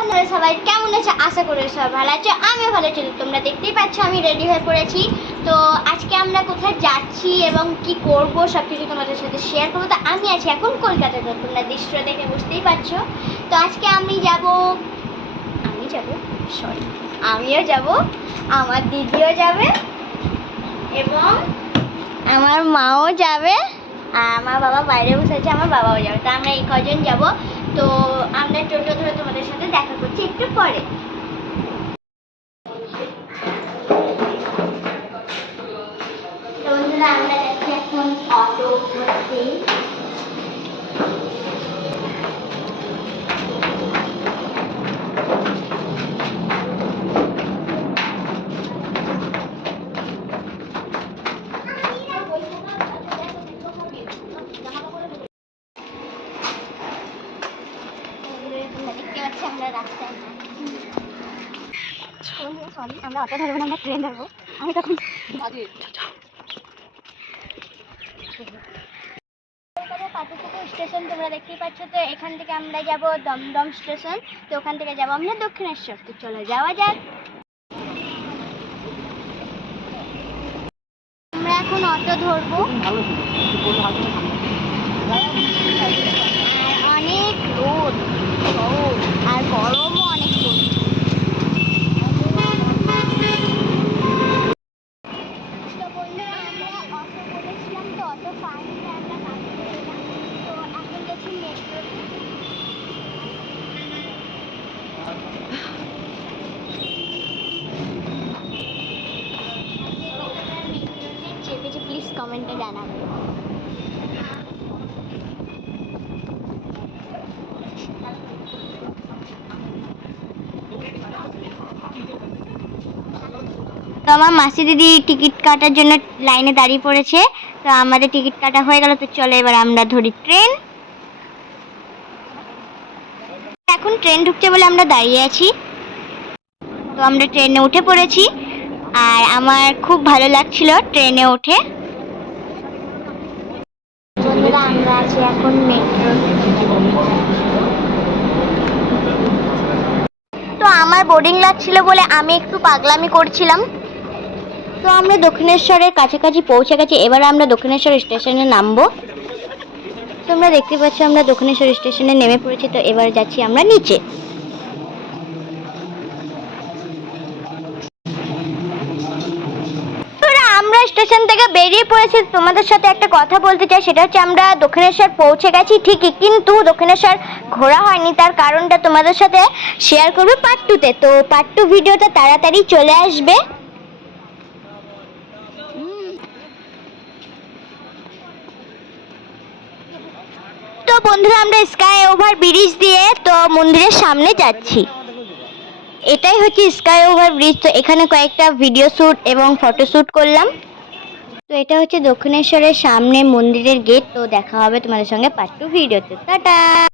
আপনারা সবাই কেমন আছে? আশা করি সবাই ভালো আছে। আমিও ভালো আছি। তোমরা দেখতেই পাচ্ছ আমি রেডি হয়ে পড়েছি। তো আজকে আমরা কোথায় যাচ্ছি এবং কি করব সব কিছু তোমাদের সাথে শেয়ার করবো। তো আমি আছি এখন কলকাতাতে, তোমরা দৃশ্য দেখে বুঝতেই পারছো। তো আজকে আমিও যাব, আমিও যাব, আমার দিদিও যাবে এবং আমার মাও যাবে, আর আমার বাবা বাইরে বসে আছে, আমার বাবাও যাবে। তো আমরা এই কজন যাব। তো আমরা টোটো ধরে তোমাদের সাথে দেখা করছি একটু পরে। তো বন্ধুরা আমরা যাচ্ছি এখন অটো ধরতে। আমরা অটো ধরবো না, আমরা ট্রেন ধরবো। আমি তখন স্টেশন তোমরা দেখতেই পাচ্ছ। তো এখান থেকে আমরা যাব দমদম স্টেশন। তো ওখান থেকে যাবো আমরা দক্ষিণেশ্বর। তো চলো যাওয়া যাক। আমরা এখন অটো ধরবো। অনেক রোদ আর গরমও অনেক পড়ছে। তো বন্ধুরা আমরা অটো করেছিলাম, তো অটো পাইনি, আমরা বাসে গেছিলাম। তো এখন গেছি মেট্রোতে। চেপেছে প্লিজ কমেন্টে জানাবে। তো আমার মাসি দিদি টিকিট কাটার জন্য লাইনে দাঁড়িয়ে পড়েছে। তো আমাদের টিকিট কাটা হয়ে গেল। তো চলো এবার আমরা ধরি ট্রেন। এখন ট্রেন ঢুকছে বলে আমরা দাঁড়িয়ে আছি। তো আমরা ট্রেনে উঠে পড়েছি আর আমার খুব ভালো লাগছিল ট্রেনে উঠে। বন্ধুরা আমরা আছি এখন মেট্রো। তো আমার বোরিং লাগছিল বলে আমি একটু পাগলামি করছিলাম। তো আমরা দক্ষিণেশ্বরের কাছাকাছি পৌঁছে গেছি। এবার আমরা দক্ষিণেশ্বর স্টেশনে নামবো। তোমরা দেখতে পাচ্ছ আমরা দক্ষিণেশ্বর স্টেশনে নেমে পড়েছি। তো এবার যাচ্ছি আমরা নিচে। আমরা স্টেশন থেকে বেরিয়ে পড়েছি। তোমাদের সাথে একটা কথা বলতে চাই, সেটা হচ্ছে আমরা দক্ষিণেশ্বর পৌঁছে গেছি ঠিকই, কিন্তু দক্ষিণেশ্বর ঘোরা হয়নি। তার কারণটা তোমাদের সাথে শেয়ার করবে পার্ট 2-তে। তো পার্ট 2 ভিডিওটা তাড়াতাড়ি চলে আসবে। তো বন্ধুরা আমরা স্কাই ওভার ব্রিজ দিয়ে তো মন্দিরের সামনে যাচ্ছি। এটাই হচ্ছে স্কাই ওভার ব্রিজ। তো এখানে কয়েকটা ভিডিও শ্যুট এবং ফটো শ্যুট করলাম। তো এটা হচ্ছে দক্ষিণেশ্বরের সামনে মন্দিরের গেট। তো দেখা হবে তোমাদের সঙ্গে পার্ট 2 ভিডিওতে। টাটা।